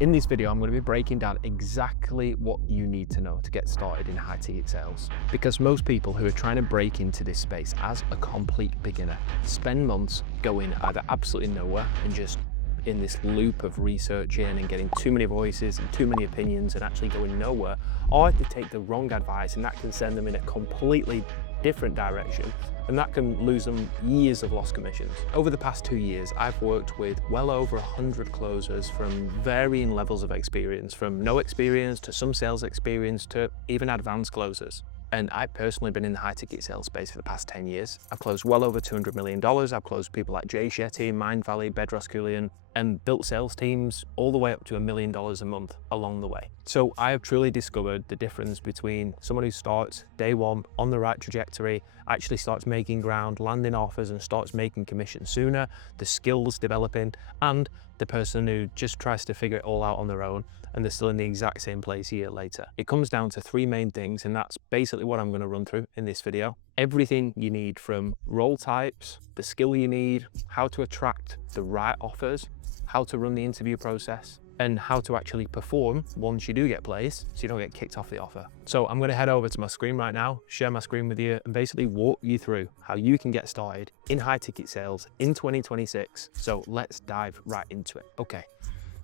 In this video, I'm going to be breaking down exactly what you need to know to get started in high ticket sales. Because most people who are trying to break into this space as a complete beginner spend months going either absolutely nowhere and just in this loop of researching and getting too many voices and too many opinions and actually going nowhere, or they take the wrong advice and that can send them in a completely different direction, and that can lose them years of lost commissions. Over the past 2 years, I've worked with well over 100 closers from varying levels of experience, from no experience to some sales experience to even advanced closers. And I've personally been in the high ticket sales space for the past 10 years. I've closed well over $200 million. I've closed people like Jay Shetty, Mind Valley, Bedros Keuilian, and built sales teams all the way up to $1 million a month along the way. So I have truly discovered the difference between someone who starts day one on the right trajectory, actually starts making ground, landing offers, and starts making commission sooner, the skills developing, and the person who just tries to figure it all out on their own and they're still in the exact same place a year later. It comes down to three main things, and that's basically what I'm going to run through in this video. Everything you need, from role types, the skill you need, how to attract the right offers, how to run the interview process, and how to actually perform once you do get placed so you don't get kicked off the offer. So I'm going to head over to my screen right now, share my screen with you, and basically walk you through how you can get started in high ticket sales in 2026. So let's dive right into it. Okay,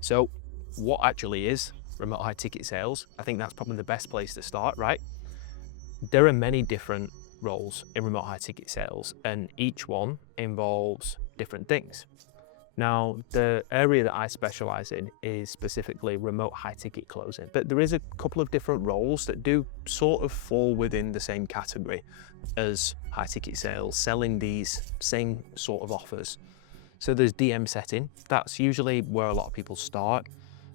so what actually is remote high ticket sales? I think that's probably the best place to start, right? There are many different roles in remote high ticket sales, and each one involves different things. Now, the area that I specialize in is specifically remote high ticket closing, but there is a couple of different roles that do sort of fall within the same category as high ticket sales, selling these same sort of offers. So there's DM setting. That's usually where a lot of people start.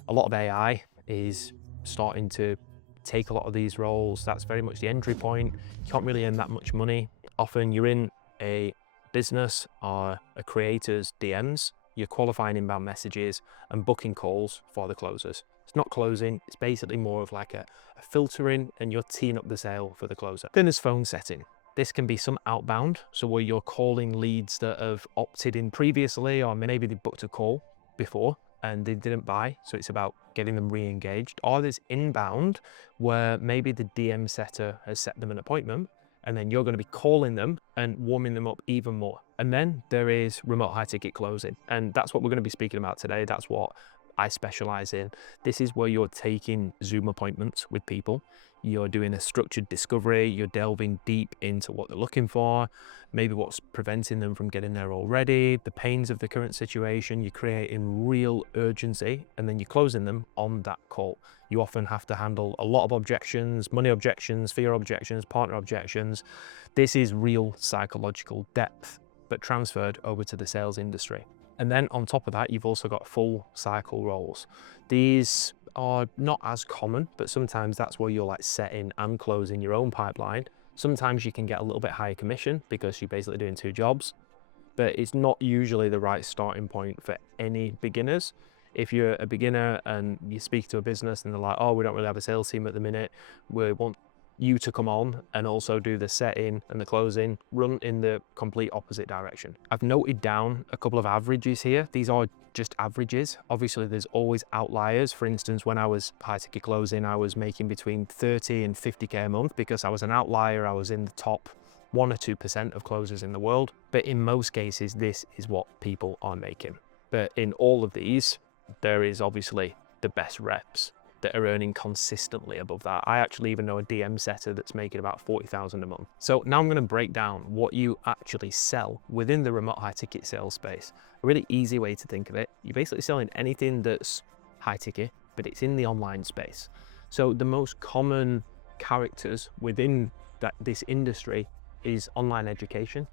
A lot of AI is starting to take a lot of these roles. That's very much the entry point. You can't really earn that much money. Often you're in a business or a creator's DMs, you're qualifying inbound messages and booking calls for the closers. It's not closing, it's basically more of like a filtering, and you're teeing up the sale for the closer. Then there's phone setting. This can be some outbound, so where you're calling leads that have opted in previously, or maybe they booked a call before and they didn't buy, so it's about getting them re-engaged. Or there's inbound, where maybe the DM setter has set them an appointment, and then you're going to be calling them and warming them up even more. And then there is remote high ticket closing, and that's what we're going to be speaking about today. That's what I specialize in. This is where you're taking Zoom appointments with people. You're doing a structured discovery. You're delving deep into what they're looking for, maybe what's preventing them from getting there already, the pains of the current situation. You're creating real urgency, and then you're closing them on that call. You often have to handle a lot of objections, money objections, fear objections, partner objections. This is real psychological depth, but transferred over to the sales industry. And then on top of that, you've also got full cycle roles. These are not as common, but sometimes that's where you're like setting and closing your own pipeline. Sometimes you can get a little bit higher commission because you're basically doing two jobs, but it's not usually the right starting point for any beginners. If you're a beginner and you speak to a business and they're like, oh, we don't really have a sales team at the minute, we want you to come on and also do the setting and the closing, run in the complete opposite direction. I've noted down a couple of averages here. These are just averages. Obviously there's always outliers. For instance, when I was high ticket closing, I was making between 30 and 50K a month because I was an outlier. I was in the top 1 or 2% of closers in the world. But in most cases, this is what people are making. But in all of these, there is obviously the best reps that are earning consistently above that. I actually even know a DM setter that's making about 40,000 a month. So now I'm going to break down what you actually sell within the remote high ticket sales space. A really easy way to think of it, you're basically selling anything that's high ticket, but it's in the online space. So the most common characters within this industry is online education,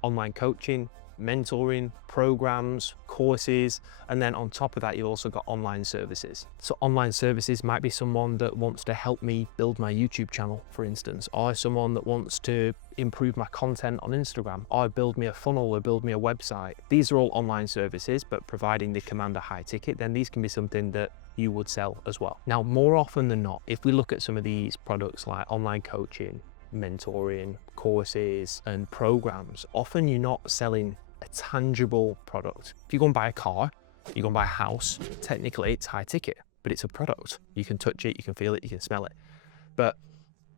online coaching, mentoring, programs, courses, and then on top of that, you've also got online services. So online services might be someone that wants to help me build my YouTube channel, for instance, or someone that wants to improve my content on Instagram, or build me a funnel, or build me a website. These are all online services, but providing they command a high ticket, then these can be something that you would sell as well. Now, more often than not, if we look at some of these products like online coaching, mentoring, courses, and programs, often you're not selling a tangible product. If you go and buy a car, You go and buy a house, technically it's high ticket, but it's a product. You can touch it, you can feel it, you can smell it. But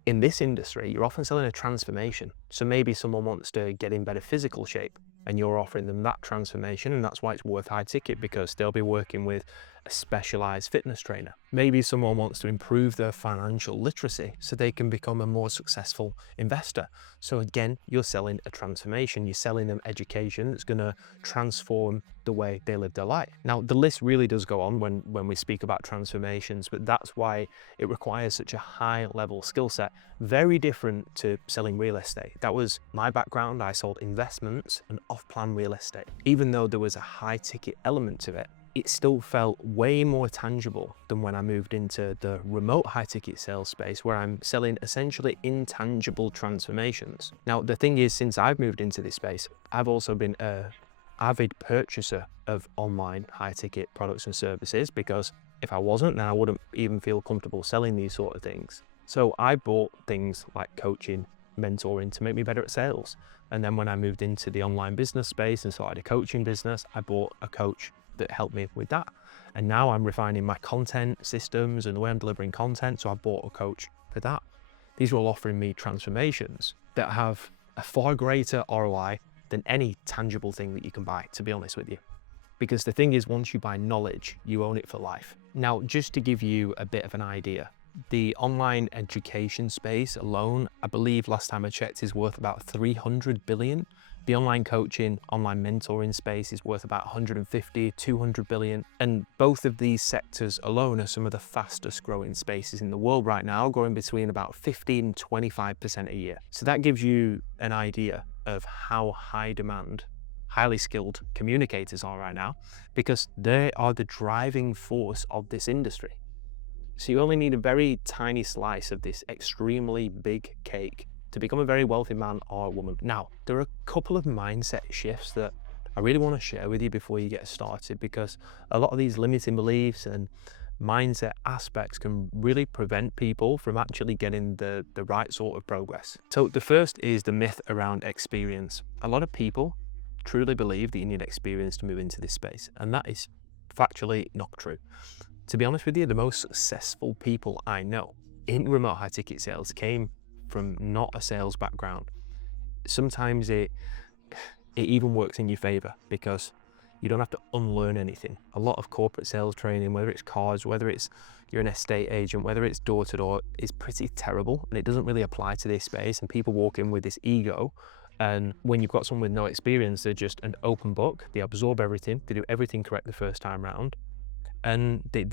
in this industry, you're often selling a transformation. So maybe someone wants to get in better physical shape and you're offering them that transformation, and that's why it's worth high ticket, because they'll be working with a specialized fitness trainer. Maybe someone wants to improve their financial literacy so they can become a more successful investor. So again, you're selling a transformation. You're selling them education that's going to transform the way they live their life. Now, the list really does go on when we speak about transformations, but that's why it requires such a high level skill set. Very different to selling real estate. That was my background. I sold investments and off-plan real estate. Even though there was a high ticket element to it, it still felt way more tangible than when I moved into the remote high ticket sales space, where I'm selling essentially intangible transformations. Now, the thing is, since I've moved into this space, I've also been an avid purchaser of online high ticket products and services, because if I wasn't, then I wouldn't even feel comfortable selling these sort of things. So I bought things like coaching, mentoring to make me better at sales. And then when I moved into the online business space and started a coaching business, I bought a coach that helped me with that. And now I'm refining my content systems and the way I'm delivering content, so I bought a coach for that. These are all offering me transformations that have a far greater ROI than any tangible thing that you can buy, to be honest with you. Because the thing is, once you buy knowledge, you own it for life. Now, just to give you a bit of an idea, the online education space alone, I believe last time I checked, is worth about 300 billion. The online coaching, online mentoring space is worth about 150, 200 billion. And both of these sectors alone are some of the fastest growing spaces in the world right now, growing between about 15 and 25% a year. So that gives you an idea of how high demand, highly skilled communicators are right now, because they are the driving force of this industry. So you only need a very tiny slice of this extremely big cake to become a very wealthy man or woman. Now, there are a couple of mindset shifts that I really want to share with you before you get started, because a lot of these limiting beliefs and mindset aspects can really prevent people from actually getting the right sort of progress. So the first is the myth around experience. A lot of people truly believe that you need experience to move into this space, and that is factually not true. To be honest with you, the most successful people I know in remote high ticket sales came from not a sales background. Sometimes it even works in your favor, because you don't have to unlearn anything. A lot of corporate sales training, whether it's cards, whether it's you're an estate agent, whether it's door to door, is pretty terrible, and it doesn't really apply to this space. And people walk in with this ego, and when you've got someone with no experience, they're just an open book. They absorb everything, they do everything correct the first time round, and they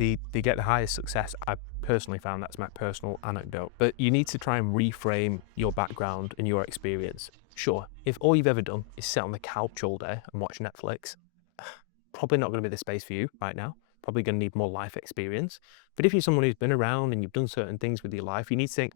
get the highest success. I personally found, that's my personal anecdote. But you need to try and reframe your background and your experience. Sure, if all you've ever done is sit on the couch all day and watch Netflix, probably not going to be the space for you right now. Probably going to need more life experience. But if you're someone who's been around and you've done certain things with your life, you need to think,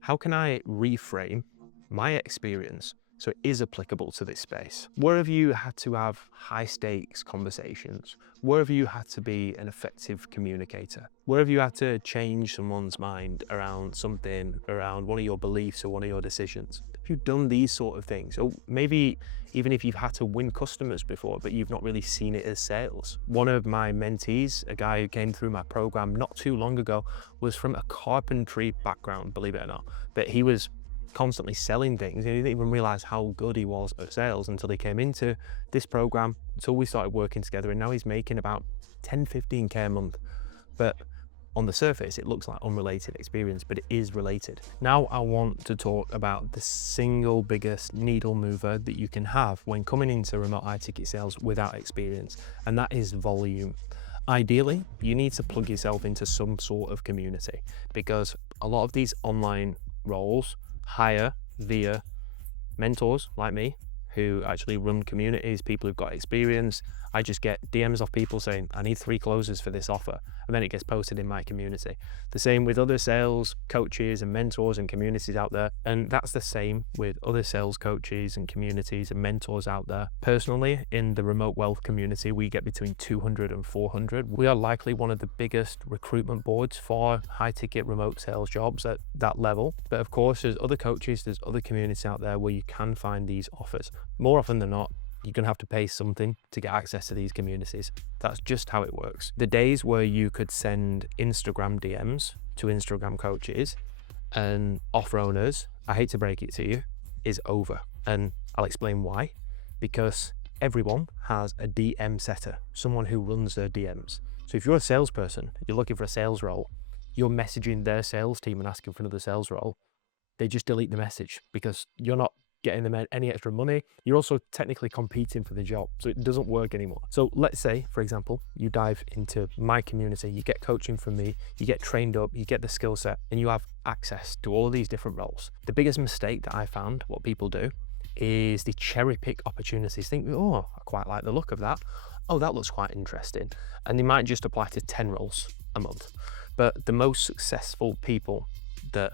how can I reframe my experience so it is applicable to this space? Where have you had to have high stakes conversations? Where have you had to be an effective communicator? Where have you had to change someone's mind around something, around one of your beliefs or one of your decisions? Have you done these sort of things? Or maybe even if you've had to win customers before, but you've not really seen it as sales. One of my mentees, a guy who came through my program not too long ago, was from a carpentry background, believe it or not. But he was constantly selling things, and he didn't even realize how good he was at sales until he came into this program, until we started working together, and now he's making about 10-15k a month. But on the surface, it looks like unrelated experience, but it is related. Now I want to talk about the single biggest needle mover that you can have when coming into remote high ticket sales without experience, and that is volume. Ideally, you need to plug yourself into some sort of community, because a lot of these online roles hire via mentors like me who actually run communities, people who've got experience. I just get DMs off people saying, I need 3 closers for this offer, and then it gets posted in my community. The same with other sales coaches and mentors and communities out there, and that's the same with other sales coaches and communities and mentors out there. Personally, in the remote wealth community, we get between 200 and 400. We are likely one of the biggest recruitment boards for high ticket remote sales jobs at that level. But of course, there's other coaches, there's other communities out there where you can find these offers. More often than not, You're going to have to pay something to get access to these communities. That's just how it works. The days where you could send Instagram DMs to Instagram coaches and offer owners, I hate to break it to you, is over. And I'll explain why. Because everyone has a DM setter, someone who runs their DMs. So if you're a salesperson, you're looking for a sales role, you're messaging their sales team and asking for another sales role, they just delete the message because you're not getting them any extra money. You're also technically competing for the job, so it doesn't work anymore. So let's say, for example, you dive into my community, you get coaching from me, you get trained up, you get the skill set, and you have access to all of these different roles. The biggest mistake that I found, what people do, is they cherry pick opportunities. Think, oh, I quite like the look of that. Oh, that looks quite interesting. And they might just apply to 10 roles a month. But the most successful people that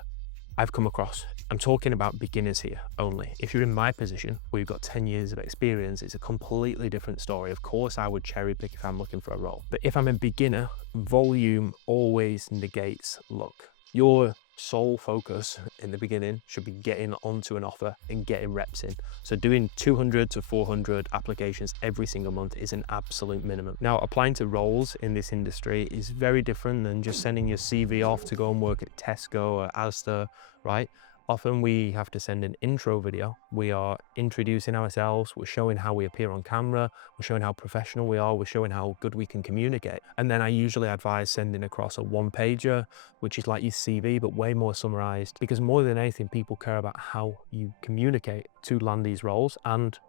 I've come across, I'm talking about beginners here only. If you're in my position where you've got 10 years of experience, it's a completely different story. Of course, I would cherry pick if I'm looking for a role. But if I'm a beginner, volume always negates luck. Your sole focus in the beginning should be getting onto an offer and getting reps in. So doing 200 to 400 applications every single month is an absolute minimum. Now, applying to roles in this industry is very different than just sending your CV off to go and work at Tesco or Asda, right? Often we have to send an intro video. We are introducing ourselves, we're showing how we appear on camera, we're showing how professional we are, we're showing how good we can communicate. And then I usually advise sending across a one-pager, which is like your CV, but way more summarized, because more than anything, people care about how you communicate to land these roles and,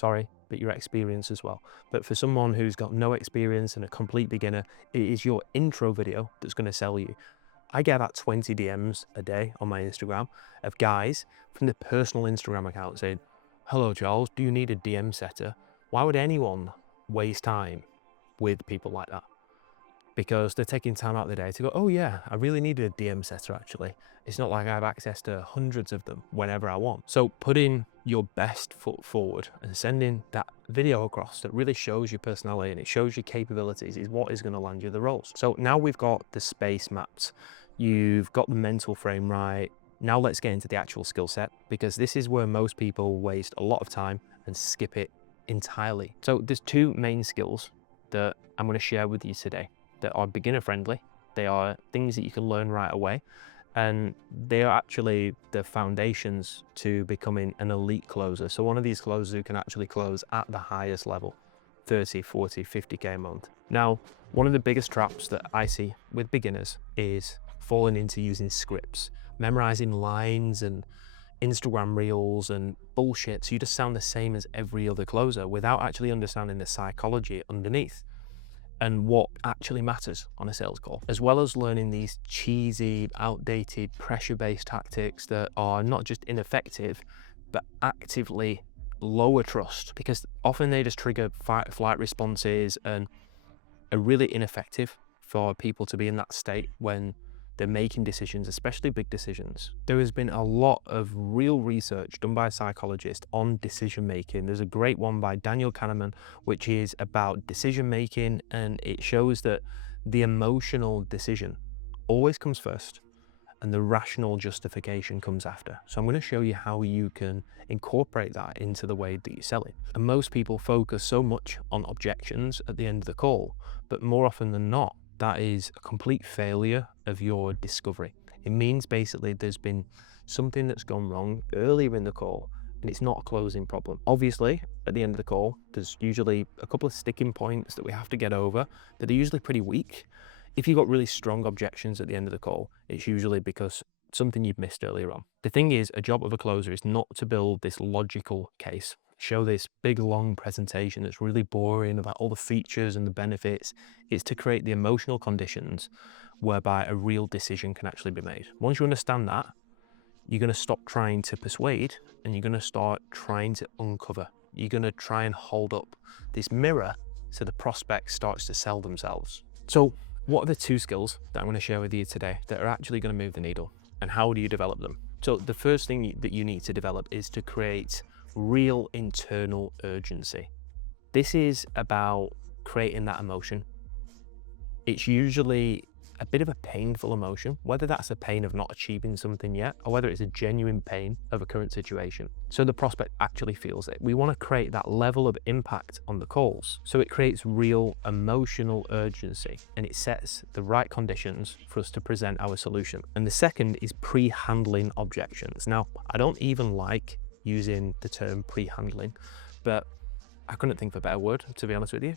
but your experience as well. But for someone who's got no experience and a complete beginner, it is your intro video that's going to sell you. I get about 20 DMs a day on my Instagram of guys from the personal Instagram account saying, hello Charles, do you need a DM setter? Why would anyone waste time with people like that? Because they're taking time out of the day to go, oh yeah, I really needed a DM setter actually. It's not like I have access to hundreds of them whenever I want. So putting your best foot forward and sending that video across that really shows your personality and it shows your capabilities is what is going to land you the roles. So now we've got the space mapped. You've got the mental frame right. Now let's get into the actual skill set, because this is where most people waste a lot of time and skip it entirely. So there's two main skills that I'm going to share with you today that are beginner friendly. They are things that you can learn right away, and they are actually the foundations to becoming an elite closer. So one of these closers who can actually close at the highest level, 30, 40, 50K a month. Now, one of the biggest traps that I see with beginners is falling into using scripts, memorizing lines and Instagram reels and bullshit, so you just sound the same as every other closer without actually understanding the psychology underneath and what actually matters on a sales call, as well as learning these cheesy, outdated, pressure-based tactics that are not just ineffective, but actively lower trust, because often they just trigger fight-flight responses and are really ineffective for people to be in that state when they're making decisions, especially big decisions. There has been a lot of real research done by psychologists on decision making. There's a great one by Daniel Kahneman, which is about decision making, and it shows that the emotional decision always comes first and the rational justification comes after. So I'm going to show you how you can incorporate that into the way that you sell it. And most people focus so much on objections at the end of the call, but more often than not, that is a complete failure of your discovery. It means basically there's been something that's gone wrong earlier in the call and it's not a closing problem. Obviously, at the end of the call, there's usually a couple of sticking points that we have to get over that are usually pretty weak. If you've got really strong objections at the end of the call, it's usually because something you've missed earlier on. The thing is, a job of a closer is not to build this logical case, show this big long presentation that's really boring about all the features and the benefits. It's to create the emotional conditions whereby a real decision can actually be made. Once you understand that, you're going to stop trying to persuade and you're going to start trying to uncover. You're going to try and hold up this mirror so the prospect starts to sell themselves. So what are the two skills that I'm going to share with you today that are actually going to move the needle, and how do you develop them? So the first thing that you need to develop is to create real internal urgency. This is about creating that emotion. It's usually a bit of a painful emotion, whether that's a pain of not achieving something yet, or whether it's a genuine pain of a current situation. So the prospect actually feels it. We want to create that level of impact on the calls. So it creates real emotional urgency, and it sets the right conditions for us to present our solution. And the second is pre-handling objections. Now, I don't even like using the term pre-handling, but I couldn't think of a better word, to be honest with you.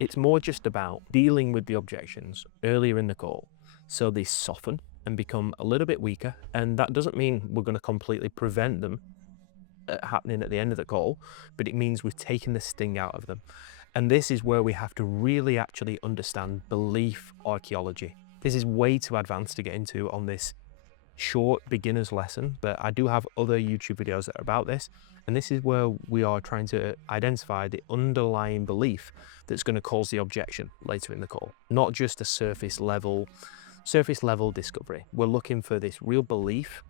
It's more just about dealing with the objections earlier in the call so they soften and become a little bit weaker. And that doesn't mean we're going to completely prevent them happening at the end of the call, but it means we've taken the sting out of them. And this is where we have to really actually understand belief archaeology. This is way too advanced to get into on this short beginner's lesson, but I do have other YouTube videos that are about this. And this is where we are trying to identify the underlying belief that's going to cause the objection later in the call, not just a surface level discovery. We're looking for this real belief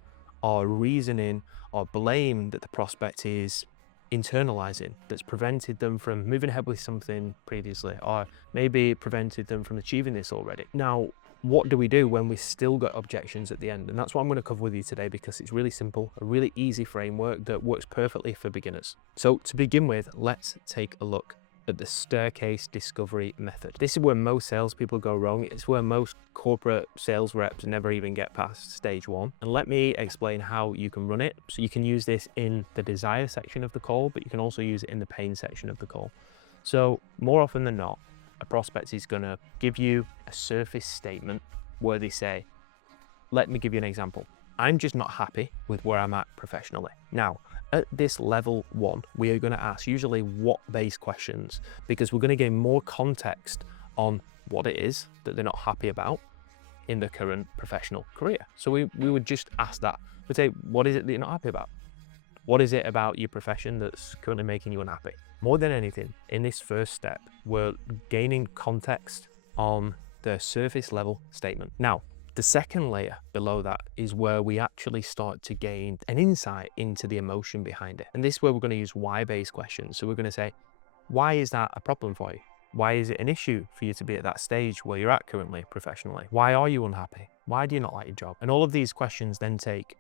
or reasoning or blame that the prospect is internalizing that's prevented them from moving ahead with something previously, or maybe prevented them from achieving this already. Now, what do we do when we still got objections at the end? And that's what I'm going to cover with you today, because it's really simple, a really easy framework that works perfectly for beginners. So to begin with, let's take a look at the staircase discovery method. This is where most salespeople go wrong. It's where most corporate sales reps never even get past stage one. And let me explain how you can run it. So you can use this in the desire section of the call, but you can also use it in the pain section of the call. So more often than not, a prospect is going to give you a surface statement where they say, let me give you an example. I'm just not happy with where I'm at professionally. Now, at this level one, we are going to ask usually what-based questions, because we're going to gain more context on what it is that they're not happy about in their current professional career. So we would just ask that. We'd say, what is it that you're not happy about? What is it about your profession that's currently making you unhappy? More than anything, in this first step, we're gaining context on the surface level statement. Now, the second layer below that is where we actually start to gain an insight into the emotion behind it. And this is where we're going to use why-based questions. So we're going to say, why is that a problem for you? Why is it an issue for you to be at that stage where you're at currently professionally? Why are you unhappy? Why do you not like your job? And all of these questions then take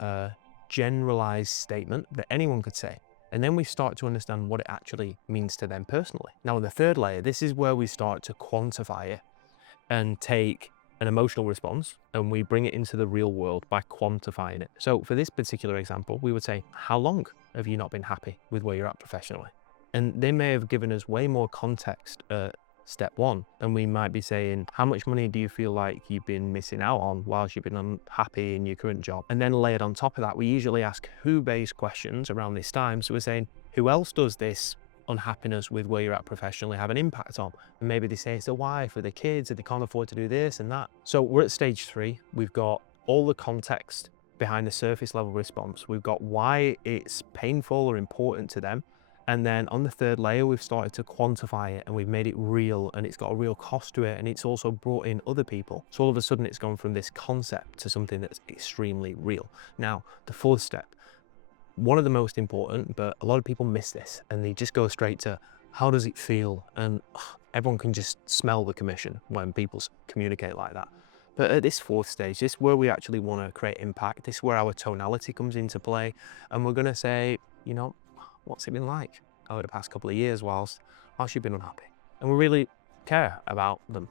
a generalized statement that anyone could say. And then we start to understand what it actually means to them personally. Now, in the third layer, this is where we start to quantify it and take an emotional response and we bring it into the real world by quantifying it. So for this particular example, we would say, how long have you not been happy with where you're at professionally? And they may have given us way more context at step one. And we might be saying, how much money do you feel like you've been missing out on whilst you've been unhappy in your current job? And then layered on top of that, we usually ask who-based questions around this time. So we're saying, who else does this unhappiness with where you're at professionally have an impact on? And maybe they say it's the wife or the kids, and they can't afford to do this and that. So we're at stage 3. We've got all the context behind the surface level response. We've got why it's painful or important to them. And then on the third layer, we've started to quantify it and we've made it real, and it's got a real cost to it, and it's also brought in other people. So all of a sudden it's gone from this concept to something that's extremely real. Now, the fourth step, one of the most important, but a lot of people miss this and they just go straight to, how does it feel? And everyone can just smell the commission when people communicate like that. But at this fourth stage, this is where we actually want to create impact. This is where our tonality comes into play. And we're going to say, you know, what's it been like over the past couple of years whilst you've been unhappy? And we really care about them.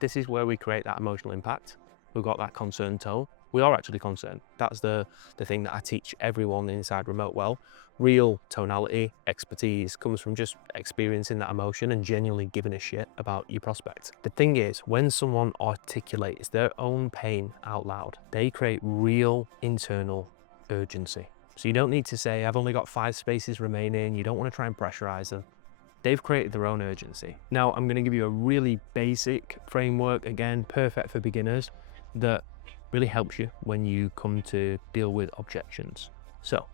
This is where we create that emotional impact. We've got that concerned tone. We are actually concerned. That's the thing that I teach everyone inside Remote Well. Real tonality, expertise comes from just experiencing that emotion and genuinely giving a shit about your prospect. The thing is, when someone articulates their own pain out loud, they create real internal urgency. So you don't need to say, I've only got 5 spaces remaining. You don't want to try and pressurize them. They've created their own urgency. Now, I'm going to give you a really basic framework, again, perfect for beginners, that really helps you when you come to deal with objections. So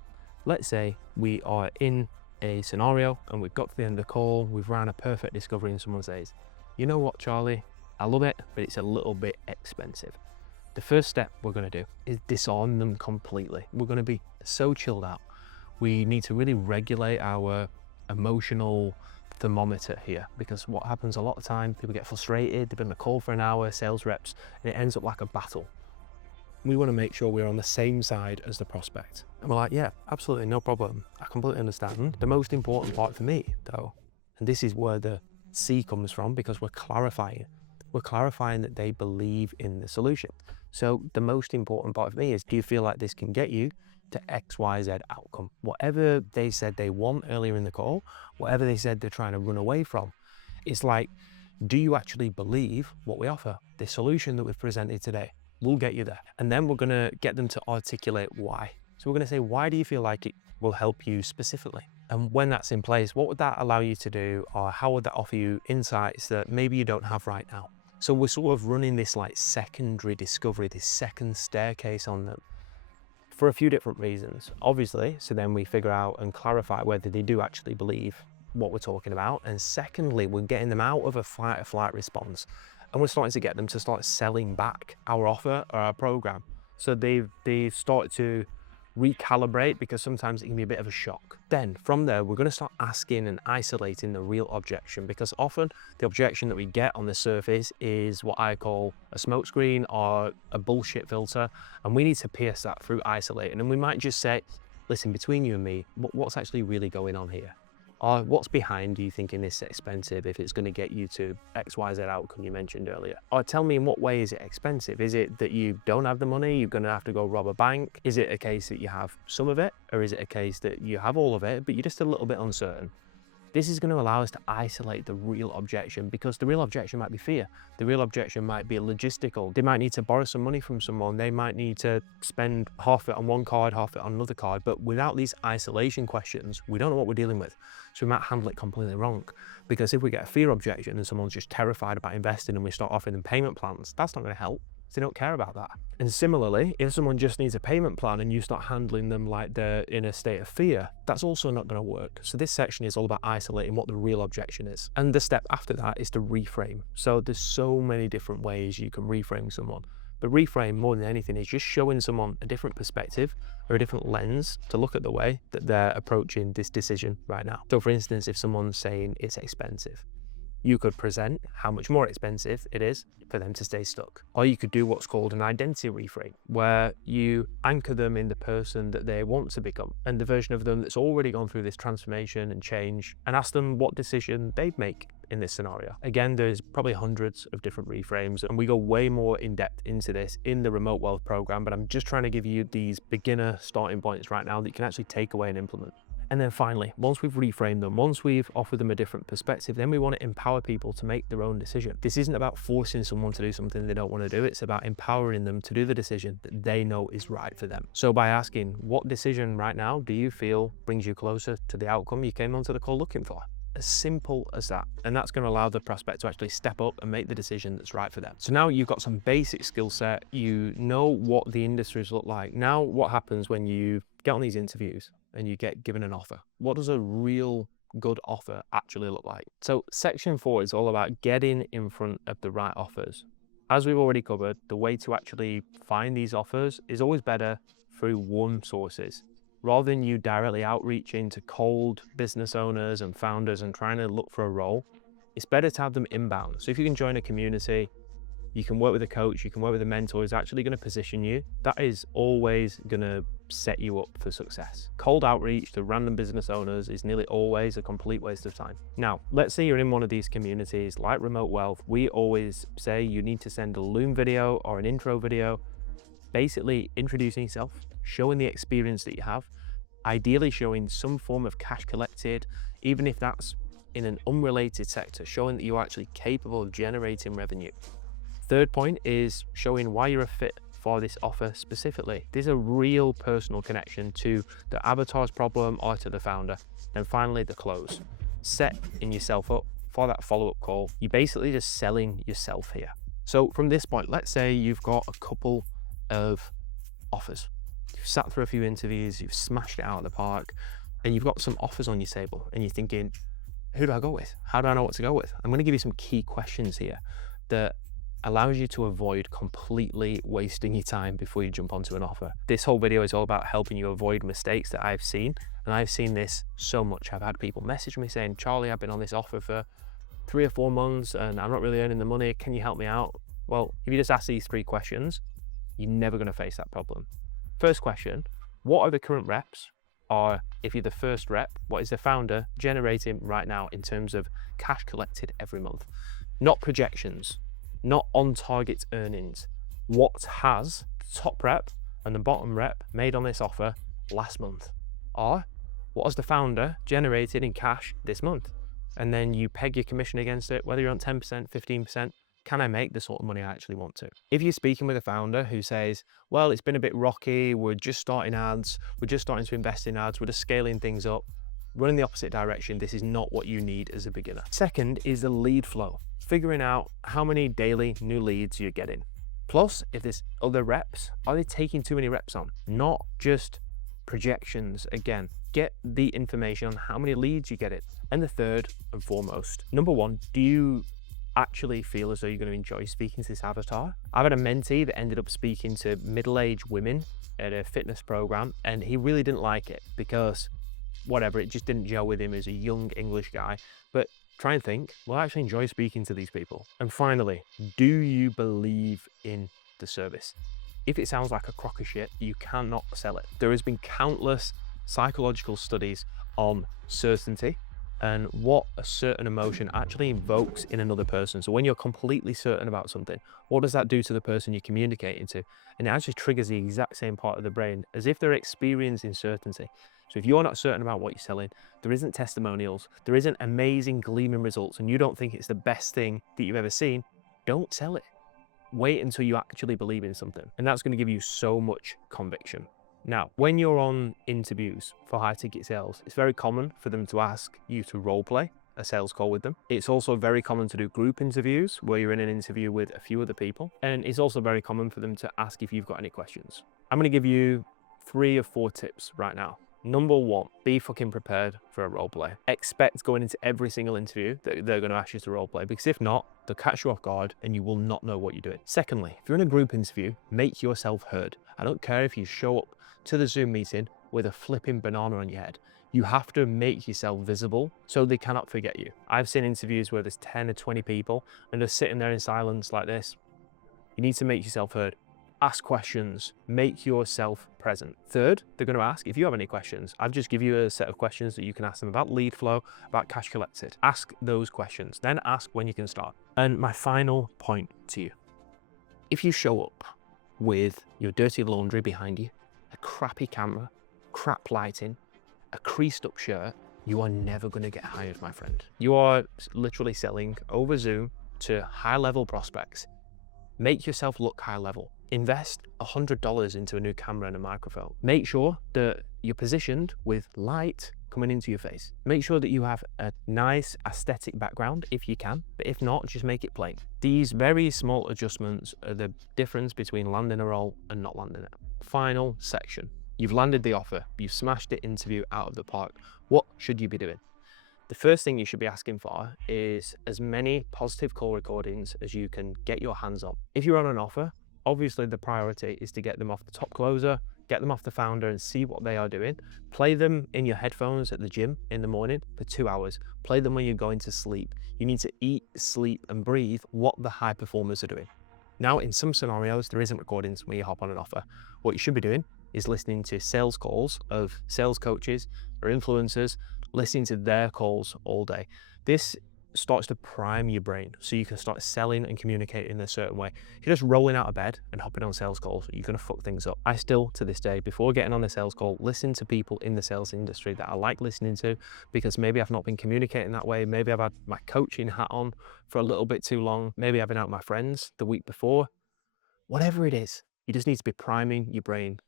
let's say we are in a scenario and we've got to the end of the call, we've ran a perfect discovery, and someone says, you know what, Charlie, I love it, but it's a little bit expensive. The first step we're going to do is disarm them completely. We're going to be so chilled out. We need to really regulate our emotional thermometer here, because what happens a lot of time, people get frustrated, they've been on a call for an hour, sales reps, and it ends up like a battle. We want to make sure we're on the same side as the prospect. And we're like, yeah, absolutely, no problem. I completely understand. The most important part for me, though, and this is where the C comes from, because we're clarifying that they believe in the solution. So the most important part for me is, do you feel like this can get you to XYZ outcome? Whatever they said they want earlier in the call, whatever they said they're trying to run away from, it's like, do you actually believe what we offer? The solution that we've presented today will get you there. And then we're gonna get them to articulate why. So we're gonna say, why do you feel like it will help you specifically? And when that's in place, what would that allow you to do? Or how would that offer you insights that maybe you don't have right now? So we're sort of running this like secondary discovery, this second staircase on them for a few different reasons. Obviously, so then we figure out and clarify whether they do actually believe what we're talking about. And secondly, we're getting them out of a fight or flight response. And we're starting to get them to start selling back our offer or our program. So they've started to recalibrate, because sometimes it can be a bit of a shock. Then from there, we're going to start asking and isolating the real objection, because often the objection that we get on the surface is what I call a smokescreen or a bullshit filter. And we need to pierce that through isolating. And we might just say, listen, between you and me, what's actually really going on here? Or what's behind you thinking this is expensive if it's going to get you to XYZ outcome you mentioned earlier? Or tell me, in what way is it expensive? Is it that you don't have the money, you're going to have to go rob a bank? Is it a case that you have some of it? Or is it a case that you have all of it, but you're just a little bit uncertain? This is going to allow us to isolate the real objection, because the real objection might be fear. The real objection might be logistical. They might need to borrow some money from someone. They might need to spend half it on one card, half it on another card. But without these isolation questions, we don't know what we're dealing with. So we might handle it completely wrong. Because if we get a fear objection and someone's just terrified about investing and we start offering them payment plans, that's not going to help. They don't care about that. And similarly, if someone just needs a payment plan and you start handling them like they're in a state of fear, that's also not going to work. So this section is all about isolating what the real objection is. And the step after that is to reframe. So there's so many different ways you can reframe someone. But reframe, more than anything, is just showing someone a different perspective or a different lens to look at the way that they're approaching this decision right now. So for instance, if someone's saying it's expensive, you could present how much more expensive it is for them to stay stuck. Or you could do what's called an identity reframe, where you anchor them in the person that they want to become and the version of them that's already gone through this transformation and change, and ask them what decision they'd make in this scenario. Again, there's probably hundreds of different reframes, and we go way more in depth into this in the Remote Wealth program, but I'm just trying to give you these beginner starting points right now that you can actually take away and implement. And then finally, once we've reframed them, once we've offered them a different perspective, then we want to empower people to make their own decision. This isn't about forcing someone to do something they don't want to do. It's about empowering them to do the decision that they know is right for them. So by asking, what decision right now do you feel brings you closer to the outcome you came onto the call looking for? As simple as that. And that's going to allow the prospect to actually step up and make the decision that's right for them. So now you've got some basic skill set. You know what the industries look like. Now what happens when you get on these interviews and you get given an offer? What does a real good offer actually look like? So section 4 is all about getting in front of the right offers. As we've already covered, the way to actually find these offers is always better through warm sources. Rather than you directly outreaching to cold business owners and founders and trying to look for a role, it's better to have them inbound. So if you can join a community, you can work with a coach, you can work with a mentor who's actually going to position you. That is always going to set you up for success. Cold outreach to random business owners is nearly always a complete waste of time. Now, let's say you're in one of these communities like Remote Wealth. We always say you need to send a Loom video or an intro video, basically introducing yourself, showing the experience that you have, ideally showing some form of cash collected, even if that's in an unrelated sector, showing that you're actually capable of generating revenue. Third point is showing why you're a fit for this offer specifically. There's a real personal connection to the avatar's problem or to the founder. And finally, the close. Setting yourself up for that follow-up call. You're basically just selling yourself here. So from this point, let's say you've got a couple of offers. You've sat through a few interviews, you've smashed it out of the park, and you've got some offers on your table, and you're thinking, who do I go with? How do I know what to go with? I'm going to give you some key questions here that allows you to avoid completely wasting your time before you jump onto an offer. This whole video is all about helping you avoid mistakes that I've seen, and I've seen this so much. I've had people message me saying, Charlie, I've been on this offer for 3 or 4 months and I'm not really earning the money. Can you help me out? Well, if you just ask these 3 questions, you're never going to face that problem. First question, what are the current reps? Or if you're the first rep, what is the founder generating right now in terms of cash collected every month? Not projections, not on target earnings. What has the top rep and the bottom rep made on this offer last month? Or what has the founder generated in cash this month? And then you peg your commission against it, whether you're on 10%, 15%, can I make the sort of money I actually want to? If you're speaking with a founder who says, well, it's been a bit rocky, we're just starting ads, we're just starting to invest in ads, we're just scaling things up, running the opposite direction, this is not what you need as a beginner. Second is the lead flow, figuring out how many daily new leads you're getting. Plus, if there's other reps, are they taking too many reps on? Not just projections. Again, get the information on how many leads you get it. And the third and foremost, number one, do you actually feel as though you're going to enjoy speaking to this avatar? I've had a mentee that ended up speaking to middle-aged women at a fitness program, and he really didn't like it because whatever, it just didn't gel with him as a young English guy. But try and think, well, I actually enjoy speaking to these people. And finally, do you believe in the service? If it sounds like a crock of shit, you cannot sell it. There has been countless psychological studies on certainty and what a certain emotion actually invokes in another person. So when you're completely certain about something, what does that do to the person you're communicating to? And it actually triggers the exact same part of the brain as if they're experiencing certainty. So if you're not certain about what you're selling, there isn't testimonials, there isn't amazing gleaming results, and you don't think it's the best thing that you've ever seen, don't sell it. Wait until you actually believe in something. And that's going to give you so much conviction. Now, when you're on interviews for high ticket sales, it's very common for them to ask you to role play a sales call with them. It's also very common to do group interviews where you're in an interview with a few other people. And it's also very common for them to ask if you've got any questions. I'm going to give you 3 or 4 tips right now. Number 1, be fucking prepared for a role play. Expect going into every single interview that they're going to ask you to role play, because if not, they'll catch you off guard and you will not know what you're doing. Secondly, if you're in a group interview, make yourself heard. I don't care if you show up to the Zoom meeting with a flipping banana on your head. You have to make yourself visible so they cannot forget you. I've seen interviews where there's 10 or 20 people and they're sitting there in silence like this. You need to make yourself heard. Ask questions, make yourself present. Third, they're going to ask if you have any questions. I've just given you a set of questions that you can ask them about lead flow, about cash collected. Ask those questions, then ask when you can start. And my final point to you, if you show up with your dirty laundry behind you, a crappy camera, crap lighting, a creased up shirt, you are never going to get hired, my friend. You are literally selling over Zoom to high level prospects. Make yourself look high level. Invest $100 into a new camera and a microphone. Make sure that you're positioned with light coming into your face. Make sure that you have a nice aesthetic background if you can, but if not, just make it plain. These very small adjustments are the difference between landing a role and not landing it. Final section. You've landed the offer. You've smashed the interview out of the park. What should you be doing? The first thing you should be asking for is as many positive call recordings as you can get your hands on. If you're on an offer, obviously the priority is to get them off the top closer, get them off the founder and see what they are doing. Play them in your headphones at the gym in the morning for 2 hours. Play them when you're going to sleep. You need to eat, sleep and breathe what the high performers are doing. Now, in some scenarios, there isn't recordings when you hop on an offer. What you should be doing is listening to sales calls of sales coaches or influencers, listening to their calls all day. This starts to prime your brain so you can start selling and communicating in a certain way. If you're just rolling out of bed and hopping on sales calls, you're going to fuck things up. I still, to this day, before getting on a sales call, listen to people in the sales industry that I like listening to, because maybe I've not been communicating that way. Maybe I've had my coaching hat on for a little bit too long. Maybe I've been out with my friends the week before. Whatever it is, you just need to be priming your brain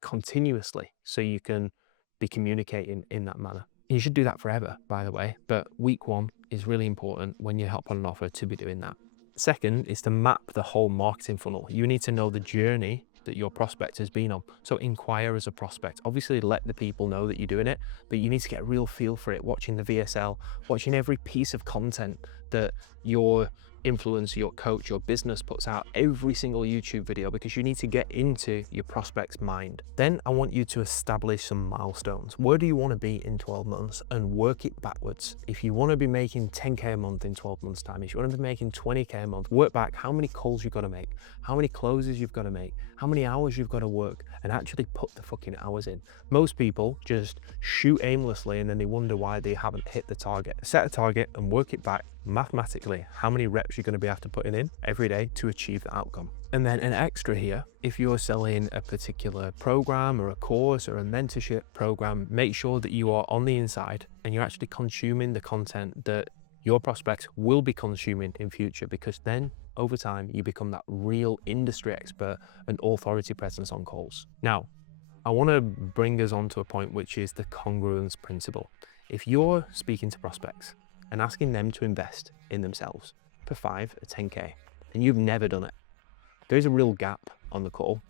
continuously so you can be communicating in that manner. You should do that forever, by the way, but week 1 is really important when you hop on an offer to be doing that. Second is to map the whole marketing funnel. You need to know the journey that your prospect has been on. So inquire as a prospect. Obviously let the people know that you're doing it, but you need to get a real feel for it, watching the VSL, watching every piece of content that your influencer, your coach, your business puts out every single YouTube video, because you need to get into your prospect's mind. Then I want you to establish some milestones. Where do you want to be in 12 months, and work it backwards. If you want to be making 10K a month in 12 months time, if you want to be making 20K a month, work back how many calls you've got to make, how many closes you've got to make, how many hours you've got to work, and actually put the fucking hours in. Most people just shoot aimlessly and then they wonder why they haven't hit the target. Set a target and work it back mathematically, how many reps you're going to be able to put in every day to achieve the outcome. And then an extra here, if you're selling a particular program or a course or a mentorship program, make sure that you are on the inside and you're actually consuming the content that your prospects will be consuming in future, because then over time you become that real industry expert and authority presence on calls. Now, I want to bring us on to a point, which is the congruence principle. If you're speaking to prospects and asking them to invest in themselves for 5 or 10K, and you've never done it, there's a real gap on the call,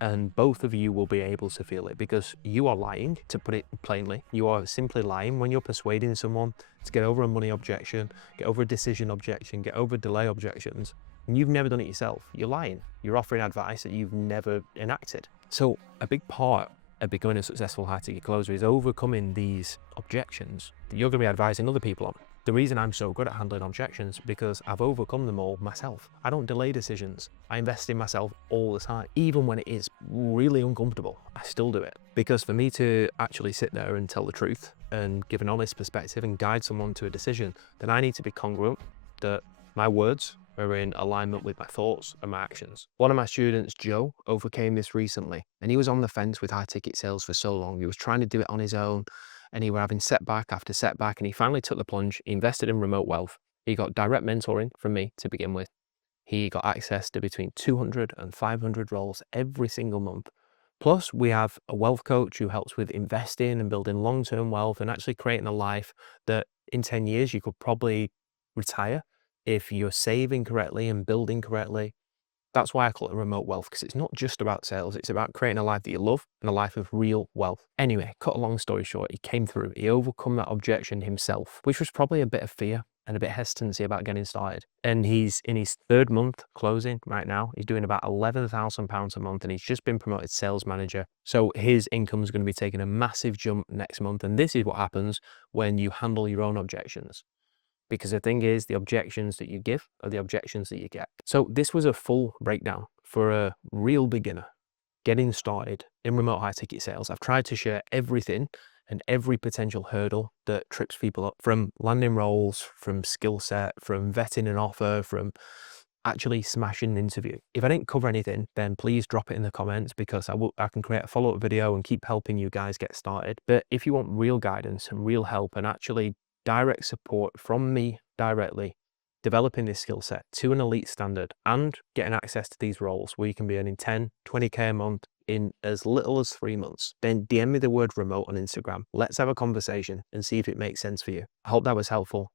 and both of you will be able to feel it, because you are lying. To put it plainly, you are simply lying when you're persuading someone to get over a money objection, get over a decision objection, get over delay objections, and you've never done it yourself. You're lying. You're offering advice that you've never enacted. So a big part of becoming a successful high-ticket closer is overcoming these objections that you're going to be advising other people on. The reason I'm so good at handling objections, because I've overcome them all myself. I don't delay decisions. I invest in myself all the time. Even when it is really uncomfortable, I still do it. Because for me to actually sit there and tell the truth and give an honest perspective and guide someone to a decision, then I need to be congruent, that my words are in alignment with my thoughts and my actions. One of my students, Joe, overcame this recently, and he was on the fence with high ticket sales for so long. He was trying to do it on his own, and he was having setback after setback, and he finally took the plunge. He invested in remote wealth. He got direct mentoring from me to begin with. He got access to between 200 and 500 roles every single month. Plus, we have a wealth coach who helps with investing and building long-term wealth and actually creating a life that in 10 years you could probably retire if you're saving correctly and building correctly. That's why I call it remote wealth, because it's not just about sales. It's about creating a life that you love and a life of real wealth. Anyway, cut a long story short, he came through. He overcome that objection himself, which was probably a bit of fear and a bit of hesitancy about getting started. And he's in his 3rd month closing right now. He's doing about £11,000 a month, and he's just been promoted sales manager. So his income is going to be taking a massive jump next month. And this is what happens when you handle your own objections. Because the thing is, the objections that you give are the objections that you get. So this was a full breakdown for a real beginner getting started in remote high ticket sales. I've tried to share everything and every potential hurdle that trips people up, from landing roles, from skill set, from vetting an offer, from actually smashing an interview. If I didn't cover anything, then please drop it in the comments, because I can create a follow-up video and keep helping you guys get started. But if you want real guidance and real help and actually direct support from me directly, developing this skill set to an elite standard and getting access to these roles where you can be earning 10, 20K a month in as little as 3 months, then DM me the word remote on Instagram. Let's have a conversation and see if it makes sense for you. I hope that was helpful.